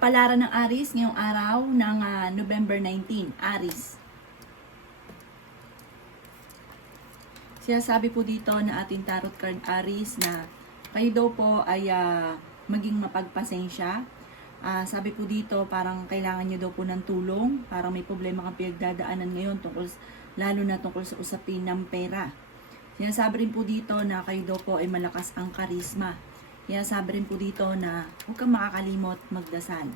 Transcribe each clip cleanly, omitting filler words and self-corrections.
Palaran ng Aries ngayong araw ng November 19, Aries. Sinasabi po dito na ating tarot card Aries na kayo daw po ay maging mapagpasensya. Sabi po dito parang kailangan nyo daw po ng tulong, parang may problema kang pinagdadaanan ngayon lalo na tungkol sa usapin ng pera. Sinasabi rin po dito na kayo daw po ay malakas ang karisma. Sinasabi rin po dito na huwag kang makakalimot magdasal.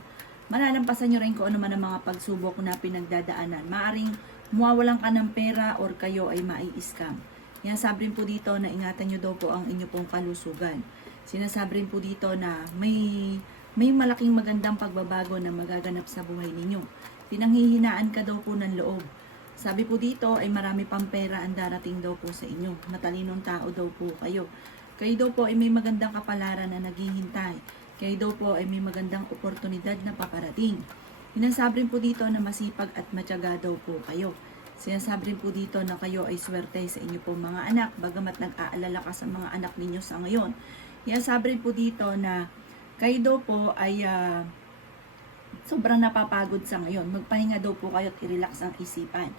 Malalampasan nyo rin kung ano man ang mga pagsubok na pinagdadaanan. Maaring mawawalan ka ng pera or kayo ay mai-scam. Sinasabi rin po dito na ingatan nyo daw po ang inyo pong kalusugan. Sinasabi rin po dito na may malaking magandang pagbabago na magaganap sa buhay ninyo. Pinanghihinaan ka daw po ng loob. Sabi po dito ay marami pang pera ang darating daw po sa inyo. Matalinong tao daw po kayo. Kayo daw po ay may magandang kapalaran na naghihintay. Kayo daw po ay may magandang oportunidad na paparating. Sinasabi rin po dito na masipag at matyaga daw po kayo. Sinasabi rin po dito na kayo ay swerte sa inyo po mga anak, bagamat nag-aalala ka sa mga anak ninyo sa ngayon. Sinasabi rin po dito na kayo daw po ay sobrang napapagod sa ngayon. Magpahinga daw po kayo at i-relax ang isipan.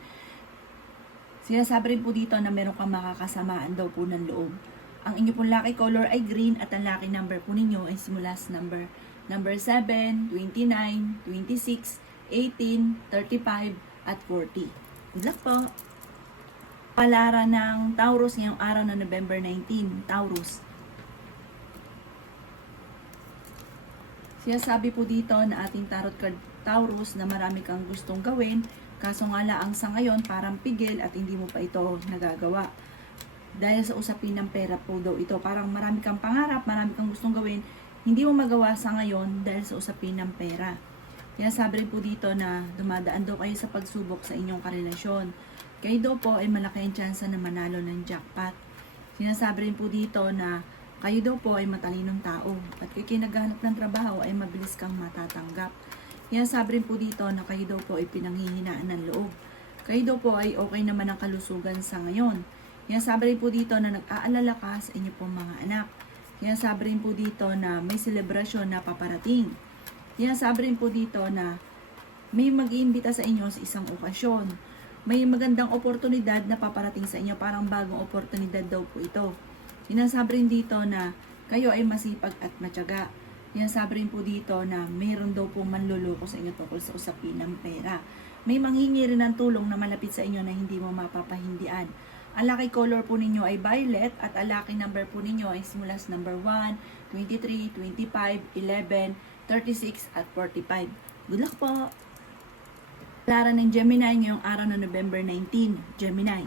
Sinasabi rin po dito na meron kang makakasamaan daw po ng loob. Ang inyo pong lucky color ay green at ang lucky number po ninyo ay simula sa number 7, 29, 26, 18, 35, at 40. Good luck po! Palaran ng Taurus ngayong araw na November 19, Taurus. Sinasabi po dito na ating tarot card Taurus na marami kang gustong gawin, kaso nga lang sa ngayon parang pigil at hindi mo pa ito nagagawa. Dahil sa usapin ng pera po daw ito, parang marami kang pangarap, marami kang gustong gawin, hindi mo magawa sa ngayon dahil sa usapin ng pera. Kaya sabi rin po dito na dumadaan daw kayo sa pagsubok sa inyong karelasyon. Kayo daw po ay malaki ang tsansa na manalo ng jackpot. Sinasabi rin po dito na kayo daw po ay matalinong tao at kaya kinaghanap ng trabaho ay mabilis kang matatanggap. Sinasabi rin po dito na kayo daw po ay pinanghihinaan ng loob. Kayo daw po ay okay naman ang kalusugan sa ngayon. Sinasabi rin po dito na nag-aalala ka sa inyo pong mga anak. Sinasabi rin po dito na may selebrasyon na paparating. Sinasabi rin po dito na may mag-iimbita sa inyo sa isang okasyon. May magandang oportunidad na paparating sa inyo, parang bagong oportunidad daw po ito. Sinasabi rin dito na kayo ay masipag at matyaga. Sinasabi rin po dito na mayroon daw po manluloko sa inyo tungkol sa usapin ng pera. May manghingi rin ng tulong na malapit sa inyo na hindi mo mapapahindian. Ang lucky color po ninyo ay violet at ang lucky number po ninyo ay simula sa number 1, 23, 25, 11, 36, at 45. Good luck po! Palaran ng Gemini ngayong araw na November 19, Gemini.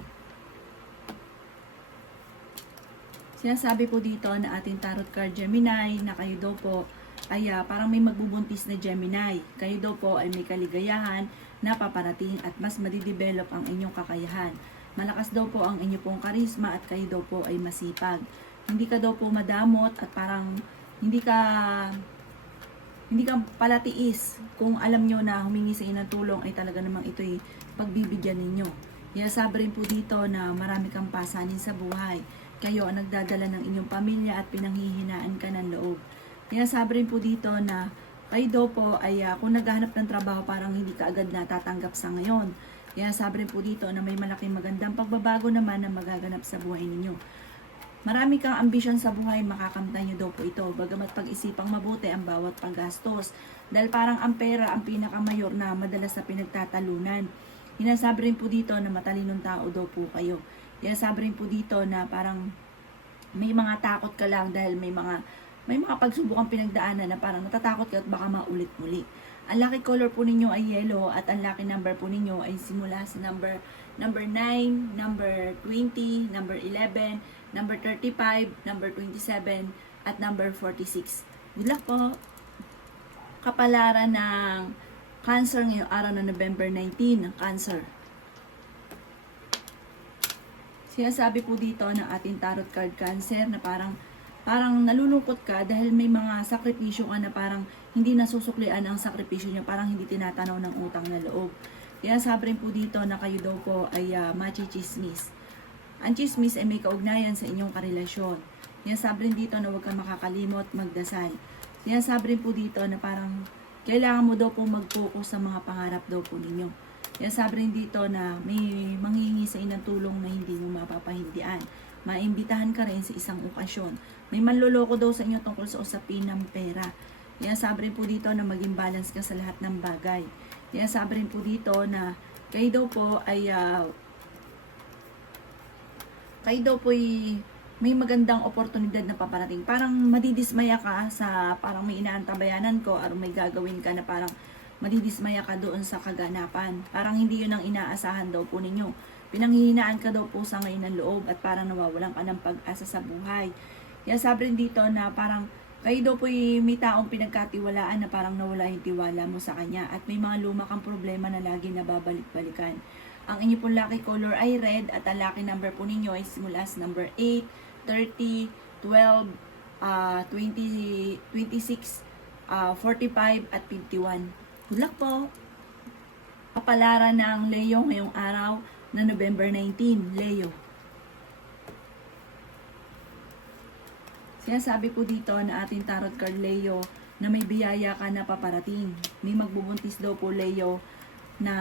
Sinasabi po dito na ating tarot card Gemini na kayo daw po ay parang may magbubuntis na Gemini. Kayo daw po ay may kaligayahan na paparating at mas madidevelop ang inyong kakayahan. Malakas daw po ang inyo pong karisma at kayo daw po ay masipag. Hindi ka daw po madamot at parang hindi ka palatiis. Kung alam nyo na humingi sa inyo ng tulong ay talaga namang ito'y pagbibigyan ninyo. Sabi rin po dito na marami kang pasanin sa buhay. Kayo ang nagdadala ng inyong pamilya at pinanghihinaan ka ng loob. Sabi rin po dito na kayo daw po ay kung naghahanap ng trabaho parang hindi ka agad natatanggap sa ngayon. Sabi rin po dito na may malaking magandang pagbabago naman na magaganap sa buhay ninyo. Marami kang ambisyon sa buhay, makakamtan nyo daw po ito. Bagamat pag-isipang mabuti ang bawat paggastos. Dahil parang ang pera ang pinakamayor na madalas na pinagtatalunan. Sinasabi rin po dito na matalinong tao daw po kayo. Sabi rin po dito na parang may mga takot ka lang dahil may mga pagsubok ang pinagdaanan na parang natatakot ka at baka maulit-muli. Ang lucky color po ninyo ay yellow at ang lucky number po ninyo ay simula sa number 9, number 20, number 11, number 35, number 27, at number 46. Good luck po! Kapalaran ng Cancer ngayong araw na November 19, Cancer. Sinasabi po dito ng ating tarot card Cancer na parang nalulungkot ka dahil may mga sakripisyo ka na parang hindi nasusuklian ang sakripisyo niyo, parang hindi tinatanaw ng utang na loob. Kaya sabi rin po dito na kayo daw po ay machichismis. Ang chismis ay may kaugnayan sa inyong karelasyon. Kaya sabi rin dito na huwag kang makakalimot magdasal. Kaya sabi rin po dito na parang kailangan mo daw po mag-focus sa mga pangarap daw po ninyo. Kaya sabi rin dito na may manghihingi sa inyo ng tulong na hindi mo mapapahindian. Maimbitahan ka rin sa isang okasyon. May manloloko daw sa inyo tungkol sa usapin ng pera. Kaya sabi rin po dito na maging balance ka sa lahat ng bagay. Kaya sabi rin po dito na kayo daw po ay may magandang oportunidad na paparating. Parang madidismaya ka sa parang may inaantabayanan ko or may gagawin ka na parang madidismaya ka doon sa kaganapan. Parang hindi yun ang inaasahan daw po ninyo. Pinanghihinaan ka daw po sa ngayon ng loob at parang nawawalan ka ng pag-asa sa buhay. Kaya sabi rin dito na parang kayo daw po may taong pinagkatiwalaan na parang nawala yung tiwala mo sa kanya at may mga luma kang problema na lagi nababalik-balikan. Ang inyo pong lucky color ay red at ang lucky number po ninyo ay simula sa number 8, 30, 12, 20, 26, 45 at 51. Good luck po! Kapalaran ng Leo ngayong araw na November 19, Leo. Sinasabi po dito na ating tarot card Leo na may biyaya ka na paparating. May magbubuntis daw po Leo na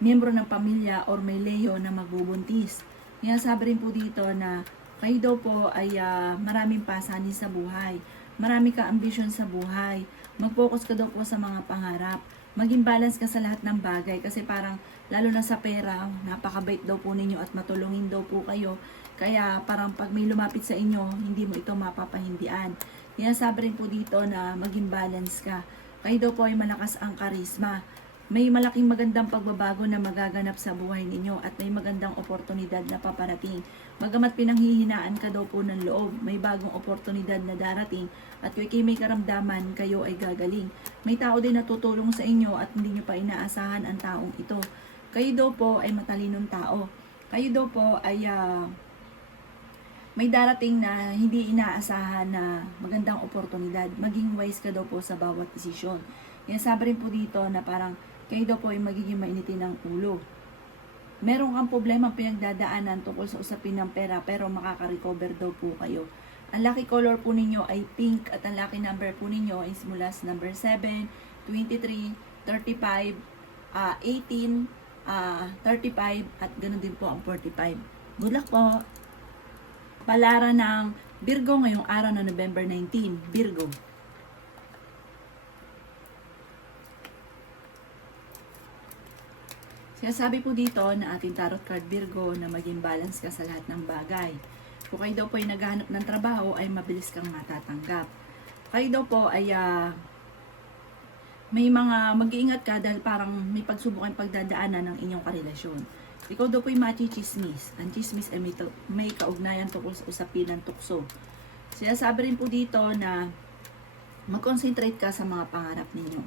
miyembro ng pamilya or may Leo na magbubuntis. Kaya sabi rin po dito na kayo daw po ay maraming pasanin sa buhay. Marami ka ambisyon sa buhay. Mag-focus ka daw po sa mga pangarap. Maging balance ka sa lahat ng bagay kasi parang lalo na sa pera, napakabait daw po ninyo at matulungin daw po kayo. Kaya parang pag may lumapit sa inyo, hindi mo ito mapapahindian. Kaya sabi rin po dito na maging balance ka. Kayo daw po ay malakas ang karisma. May malaking magandang pagbabago na magaganap sa buhay ninyo at may magandang oportunidad na paparating. Magamat pinanghihinaan ka daw po ng loob, may bagong oportunidad na darating at kung may karamdaman, kayo ay gagaling. May tao din na tutulong sa inyo at hindi nyo pa inaasahan ang taong ito. Kayo daw po ay matalinong tao. Kayo daw po ay may darating na hindi inaasahan na magandang oportunidad. Maging wise ka daw po sa bawat desisyon. Kaya sabi rin po dito na parang kayo daw po ay magiging mainitin ng ulo. Meron kang problema pinagdadaanan tungkol sa usapin ng pera pero makaka-recover daw po kayo. Ang lucky color po ninyo ay pink at ang lucky number po ninyo ay simula sa number 7, 23, 35, 18, 35 at ganoon din po ang 45. Good luck po! Palaran ng Virgo ngayong araw na November 19. Virgo. Sinasabi po dito na ating tarot card Virgo na maging balance ka sa lahat ng bagay. Kung kayo daw po ay naghahanap ng trabaho ay mabilis kang matatanggap. Kayo daw po ay may mga mag-iingat ka dahil parang may pagsubok pagdadaanan ng inyong karelasyon. Ikaw daw po ay machismis. Ang chismis ay may kaugnayan tungkol sa usapin ng tukso. Sinasabi rin po dito na mag-concentrate ka sa mga pangarap ninyo.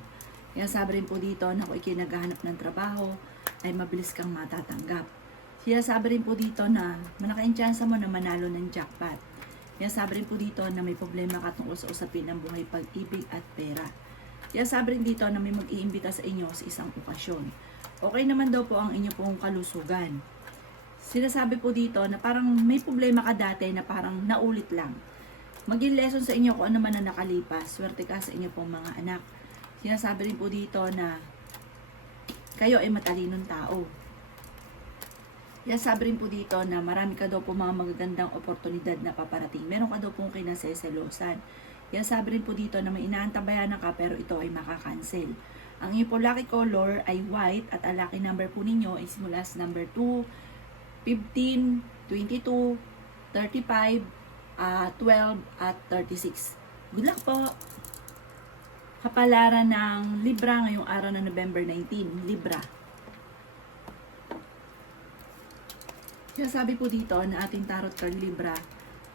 Kaya sabi rin po dito na kung ikay naghahanap ng trabaho, ay mabilis kang matatanggap. Kaya sabi rin po dito na malaki ang tsansa mo na manalo ng jackpot. Kaya sabi rin po dito na may problema ka tungkol sa usapin ng buhay, pag-ibig at pera. Kaya sabi rin dito na may mag-iimbita sa inyo sa isang okasyon. Okay naman daw po ang inyo pong kalusugan. Sinasabi po dito na parang may problema ka dati na parang naulit lang. Maging lesson sa inyo kung ano man na nakalipas. Swerte ka sa inyo pong mga anak. Sinasabi rin po dito na kayo ay matalinong tao. Kaya sabi rin po dito na marami ka daw po mga magagandang oportunidad na paparating. Meron ka daw pong kinaseselosan. Kaya sabi rin po dito na may inaantabayanan ka pero ito ay makakancel. Ang inyong po lucky color ay white at ang lucky number po ninyo ay simula sa number 2, 15, 22, 35, 12 at 36. Good luck po! Kapalaran ng Libra ngayong araw na November 19. Libra. Kaya sabi po dito na ating tarot card Libra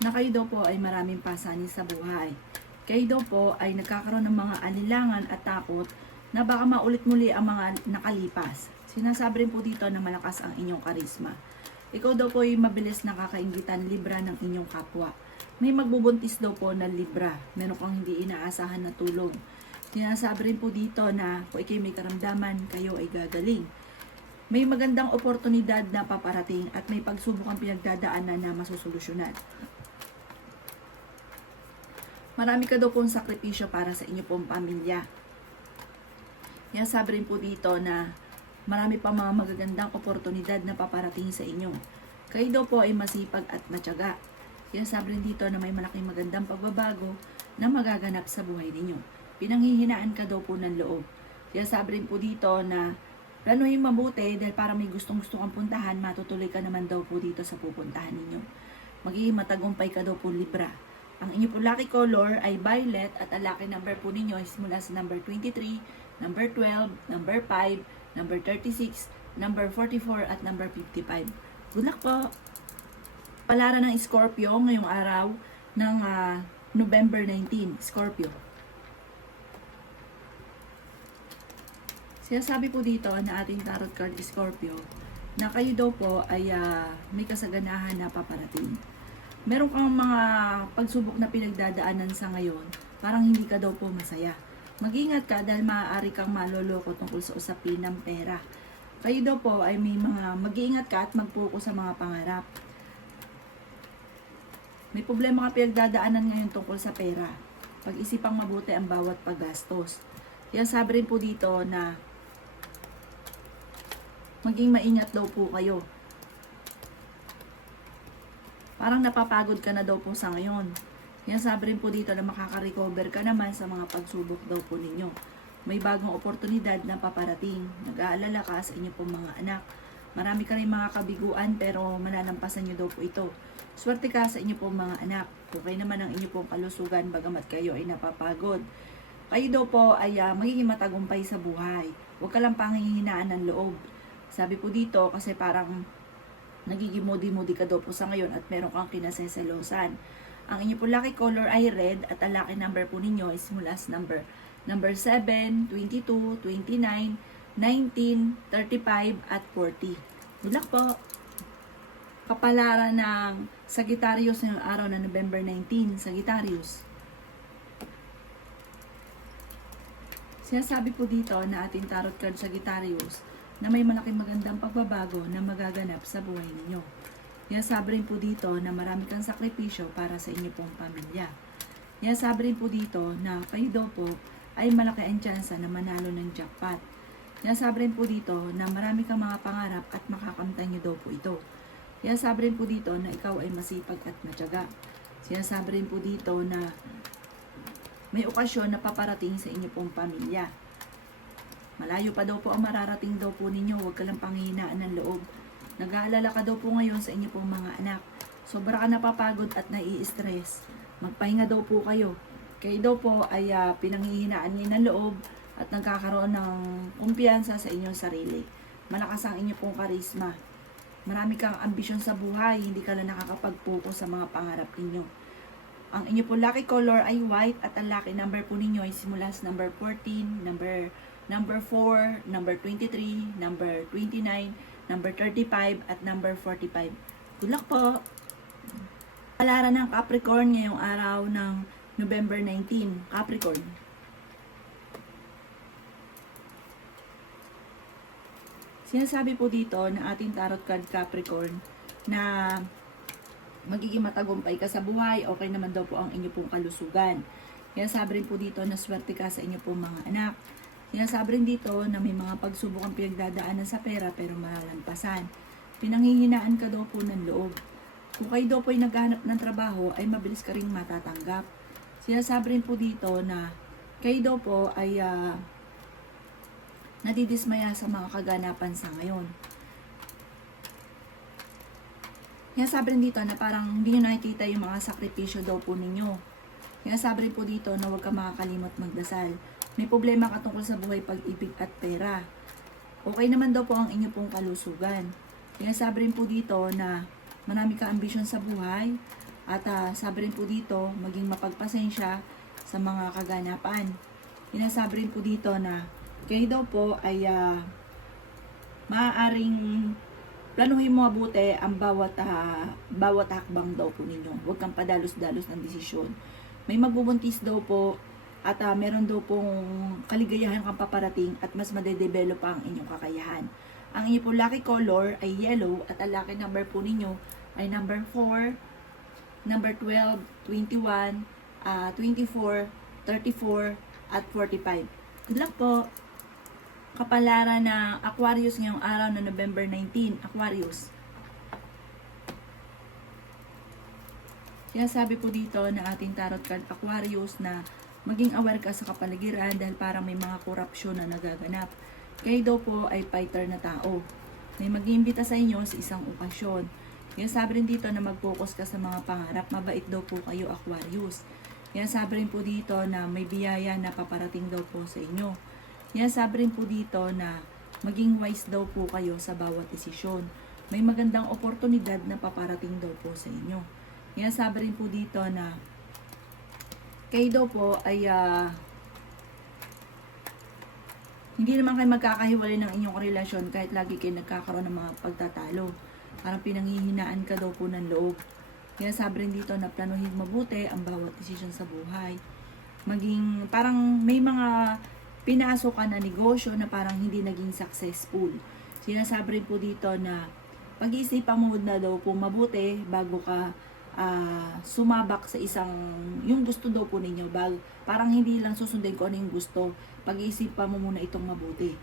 na kayo daw po ay maraming pasanin sa buhay. Kayo daw po ay nagkakaroon ng mga alinlangan at takot na baka maulit muli ang mga nakalipas. Sinasabi rin po dito na malakas ang inyong karisma. Ikaw daw po ay mabilis nakakaingitan Libra ng inyong kapwa. May magbubuntis daw po na Libra. Meron kang hindi inaasahan na tulong. Sinasabi rin po dito na kung ikay may karamdaman, kayo ay gagaling. May magandang oportunidad na paparating at may pagsubok ang pinagdadaanan na masusolusyonan. Marami ka daw pong sakripisyo para sa inyo pong pamilya. Kaya sabi rin po dito na marami pa mga magagandang oportunidad na paparating sa inyo. Kayo daw po ay masipag at matyaga. Kaya sabi rin dito na may malaking magandang pagbabago na magaganap sa buhay ninyo. Pinanghihinaan ka daw po ng loob. Kaya sabi rin po dito na planuhin mabuti dahil para may gustong-gusto kang puntahan, matutuloy ka naman daw po dito sa pupuntahan ninyo. Magiging matagumpay ka daw po, Libra. Ang inyo po lucky color ay violet at ang lucky number po ninyo ay simula sa number 23, number 12, number 5, number 36, number 44 at number 55. Good luck po! Palaran ng Scorpio ngayong araw ng November 19, Scorpio. Sinasabi po dito na ating tarot card Scorpio na kayo daw po ay may kasaganahan na paparating. Meron kang mga pagsubok na pinagdadaanan sa ngayon, parang hindi ka daw po masaya. Mag-ingat ka dahil maaari kang maloloko tungkol sa usapin ng pera. Kayo daw po ay may mga mag-iingat ka at mag-focus sa mga pangarap. May problema ka pinagdadaanan ngayon tungkol sa pera. Pag-isipang mabuti ang bawat paggastos. Kaya sabi rin po dito na maging maingat daw po kayo. Parang napapagod ka na daw po sa ngayon. Kaya sabi rin po dito na makaka-recover ka naman sa mga pagsubok daw po ninyo. May bagong oportunidad na paparating. Nag-aalala ka sa inyo pong mga anak. Marami ka rin mga kabiguan pero mananampasan nyo daw po ito. Swerte ka sa inyo pong mga anak. Okay naman ang inyo pong kalusugan bagamat kayo ay napapagod. Kayo daw po ay magiging matagumpay sa buhay. Huwag ka lang panghihinaan ng loob. Sabi po dito kasi parang nagiging moody-moody ka daw po sa ngayon at meron kang kinaseselosan. Ang inyo po lucky color ay red at ang lucky number po ninyo is mula sa number 7, 22, 29, 19, 35 at 40. Good luck po! Kapalaran ng Sagittarius ngayong araw na November 19, Sagittarius. Sinasabi po dito na ating tarot card Sagittarius na may malaking magandang pagbabago na magaganap sa buhay ninyo. Kaya sabi rin po dito na marami kang sakripisyo para sa inyo pong pamilya. Kaya sabi rin po dito na kayo daw po ay malaki ang tsansa na manalo ng jackpot. Kaya sabi rin po dito na marami kang mga pangarap at makakamtan nyo daw po ito. Kaya sabi rin po dito na ikaw ay masipag at matyaga. Sinasabi rin po dito na may okasyon na paparating sa inyo pong pamilya. Malayo pa daw po ang mararating daw po ninyo, huwag ka lang panghihinaan ng loob. Nag-aalala ka daw po ngayon sa inyo pong mga anak. Sobra ka napapagod at nai-stress. Magpahinga daw po kayo. Kayo daw po ay pinanghihinaan niyo ng loob at nagkakaroon ng kumpiyansa sa inyong sarili. Malakas ang inyo pong karisma. Marami kang ambisyon sa buhay, hindi ka lang nakakapag-focus sa mga pangarap ninyo. Ang inyo po lucky color ay white at ang lucky number po ninyo ay simula sa number 14, number 4, number 23, number 29, number 35, at number 45. Good luck po! Palaran ng Capricorn ngayong araw ng November 19, Capricorn. Sinasabi po dito na ating tarot card Capricorn na magiging matagumpay ka sa buhay, okay naman daw po ang inyo pong kalusugan. Kaya sabi rin po dito na swerte ka sa inyo pong mga anak. Sinasabi rin dito na may mga pagsubok ang pinagdadaanan sa pera pero malalampasan. Pinanghihinaan ka daw po ng loob. Kung kayo daw po ay naghahanap ng trabaho, ay mabilis ka rin matatanggap. Sinasabi rin po dito na kayo daw po ay nadidismaya sa mga kaganapan sa ngayon. Sinasabi rin dito na parang hindi nyo nakikita yung mga sakripisyo daw po ninyo. Sinasabi rin po dito na huwag ka makakalimot magdasal. May problema ka tungkol sa buhay, pag-ibig at pera. Okay naman daw po ang inyo pong kalusugan. Kaya sabi rin po dito na marami ka ambisyon sa buhay. At sabi rin po dito, maging mapagpasensya sa mga kaganapan. Sinasabi rin po dito na kayo daw po ay maaaring planuhin mo mabuti ang bawat hakbang daw po ninyo. Huwag kang padalos-dalos ng desisyon. May magbubuntis daw po at meron daw pong kaligayahan kang paparating at mas madedevelop pa ang inyong kakayahan. Ang inyong po lucky color ay yellow at ang lucky number po ninyo ay number 4, number 12, 21, 24, 34, at 45. Good luck po! kapalaran ng Aquarius ngayong araw na November 19. Aquarius. Sinasabi po dito na ating tarot card Aquarius na maging aware ka sa kapaligiran dahil parang may mga korupsyon na nagaganap. Kayo daw po ay fighter na tao. May mag-iimbita sa inyo sa isang okasyon. Sinasabi rin dito na mag-focus ka sa mga pangarap. Mabait daw po kayo Aquarius. Sinasabi rin po dito na may biyaya na paparating daw po sa inyo. Sinasabi rin po dito na maging wise daw po kayo sa bawat desisyon. May magandang oportunidad na paparating daw po sa inyo. Sinasabi rin po dito na kayo daw po ay hindi naman kayo magkakahiwalay ng inyong relasyon kahit lagi kayo nagkakaroon ng mga pagtatalo. Parang pinanghihinaan ka daw po ng loob. Sinasabi rin dito na planuhin mabuti ang bawat desisyon sa buhay. Maging parang may mga pinasok ka na negosyo na parang hindi naging successful. Sinasabi rin po dito na pag-iisipan mo na daw po mabuti bago ka sumabak sa isang, yung gusto daw po ninyo, parang hindi lang susundin ko ano yung gusto, pag-iisipan mo muna itong mabuti.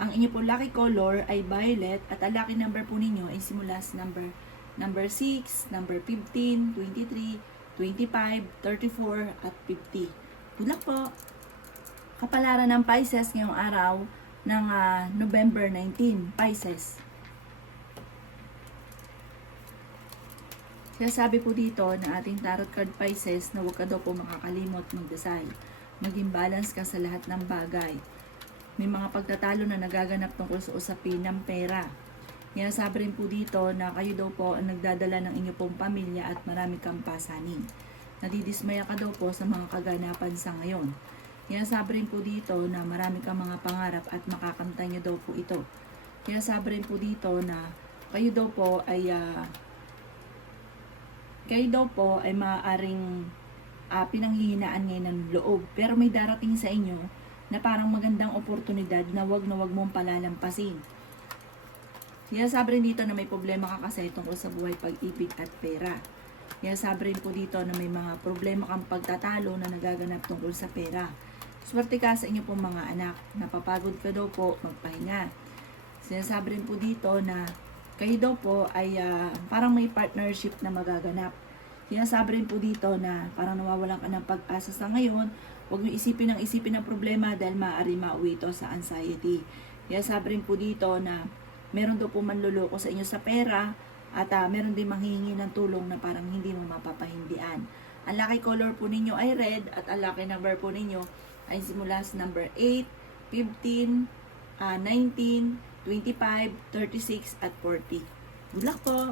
Ang inyo po lucky color ay violet at ang lucky number po ninyo ay simula sa number 6, number 15, 23, 25, 34 at 50. Good luck po! Kapalaran ng Pisces ngayong araw ng November 19, Pisces. Kaya sabi po dito na ating tarot card Pisces na huwag ka daw po makakalimot magdasal. Maging balance ka sa lahat ng bagay. May mga pagtatalo na nagaganap tungkol sa usapin ng pera. Sabi rin po dito na kayo daw po ang nagdadala ng inyong pong pamilya at marami kang pasanin. Nadidismaya ka daw po sa mga kaganapan sa ngayon. Sabi rin po dito na marami kang mga pangarap at makakamtan nyo daw po ito. Sabi rin po dito na kayo daw po ay maaaring pinanghihinaan ngayon ng loob. Pero may darating sa inyo na parang magandang oportunidad na wag mong palalampasin. Sabi rin dito na may problema ka kasi tungkol sa buhay, pag-ibig at pera. Sabi rin po dito na may mga problema kang pagtatalo na nagaganap tungkol sa pera. Swerte ka sa inyo pong mga anak. Napapagod ka daw po, magpahinga. Sinasabi rin po dito na kayo daw po ay parang may partnership na magaganap. Sinasabi rin po dito na parang nawawalan ka ng pag-asa sa ngayon. Huwag nyo isipin ng problema dahil maaari mauwi ito sa anxiety. Sinasabi rin po dito na meron daw po manluloko sa inyo sa pera at meron din manghihingi ng tulong na parang hindi mo mapapahindian. Ang lucky color po ninyo ay red at ang lucky number po ninyo ay simula sa number 8, 15, 19, 25, 36 at 40. Good luck po!